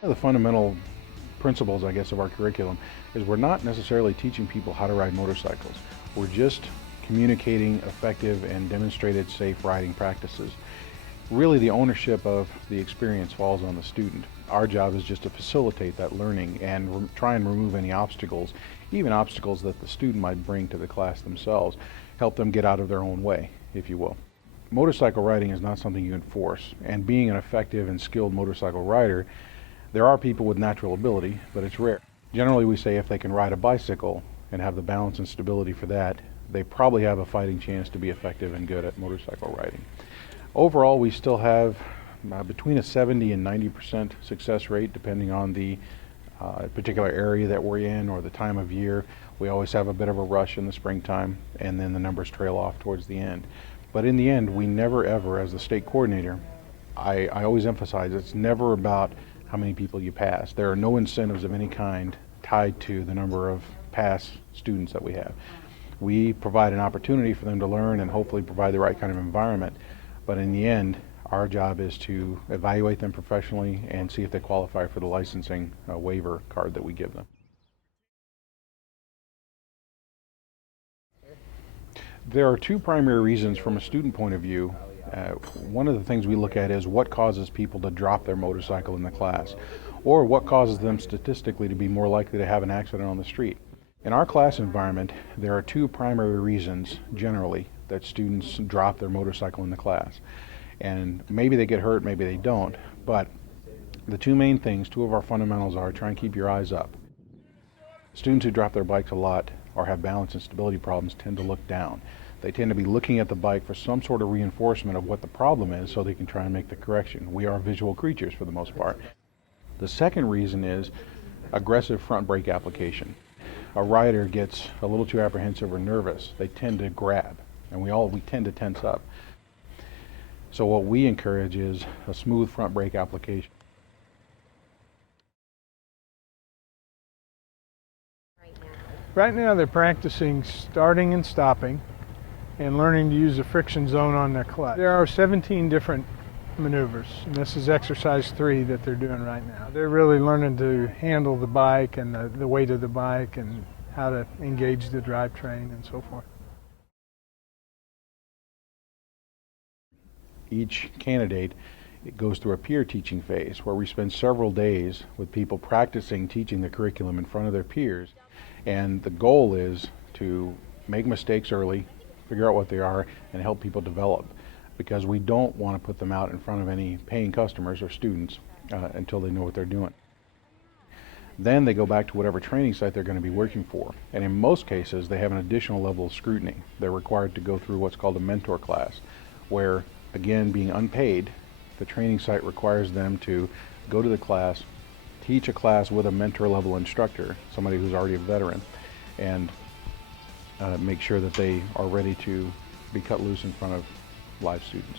The fundamental principles, I guess, of our curriculum is we're not necessarily teaching people how to ride motorcycles. We're just communicating effective and demonstrated safe riding practices. Really, the ownership of the experience falls on the student. Our job is just to facilitate that learning and try and remove any obstacles, even obstacles that the student might bring to the class themselves, help them get out of their own way, if you will. Motorcycle riding is not something you can force, and being an effective and skilled motorcycle rider, there are people with natural ability, but it's rare. Generally, we say if they can ride a bicycle and have the balance and stability for that, they probably have a fighting chance to be effective and good at motorcycle riding. Overall, we still have between a 70 and 90% success rate, depending on the particular area that we're in or the time of year. We always have a bit of a rush in the springtime, and then the numbers trail off towards the end. But in the end, we never ever, as the state coordinator, I always emphasize it's never about how many people you pass. There are no incentives of any kind tied to the number of pass students that we have. We provide an opportunity for them to learn and hopefully provide the right kind of environment. But in the end, our job is to evaluate them professionally and see if they qualify for the licensing waiver card that we give them. There are two primary reasons from a student point of view. One of the things we look at is what causes people to drop their motorcycle in the class, or what causes them statistically to be more likely to have an accident on the street. In our class environment, there are two primary reasons generally that students drop their motorcycle in the class. And maybe they get hurt, maybe they don't, but the two main things, two of our fundamentals are try and keep your eyes up. Students who drop their bikes a lot or have balance and stability problems tend to look down. They tend to be looking at the bike for some sort of reinforcement of what the problem is so they can try and make the correction. We are visual creatures for the most part. The second reason is aggressive front brake application. A rider gets a little too apprehensive or nervous. They tend to grab, and we tend to tense up. So what we encourage is a smooth front brake application. Right now they're practicing starting and stopping and learning to use the friction zone on their clutch. There are 17 different maneuvers, and this is exercise 3 that they're doing right now. They're really learning to handle the bike and the weight of the bike and how to engage the drivetrain and so forth. Each candidate goes through a peer teaching phase where we spend several days with people practicing teaching the curriculum in front of their peers. And the goal is to make mistakes early, figure out what they are, and help people develop, because we don't want to put them out in front of any paying customers or students until they know what they're doing. Then they go back to whatever training site they're going to be working for. And in most cases, they have an additional level of scrutiny. They're required to go through what's called a mentor class, where, again, being unpaid, the training site requires them to go to the class, teach a class with a mentor level instructor, somebody who's already a veteran, and make sure that they are ready to be cut loose in front of live students.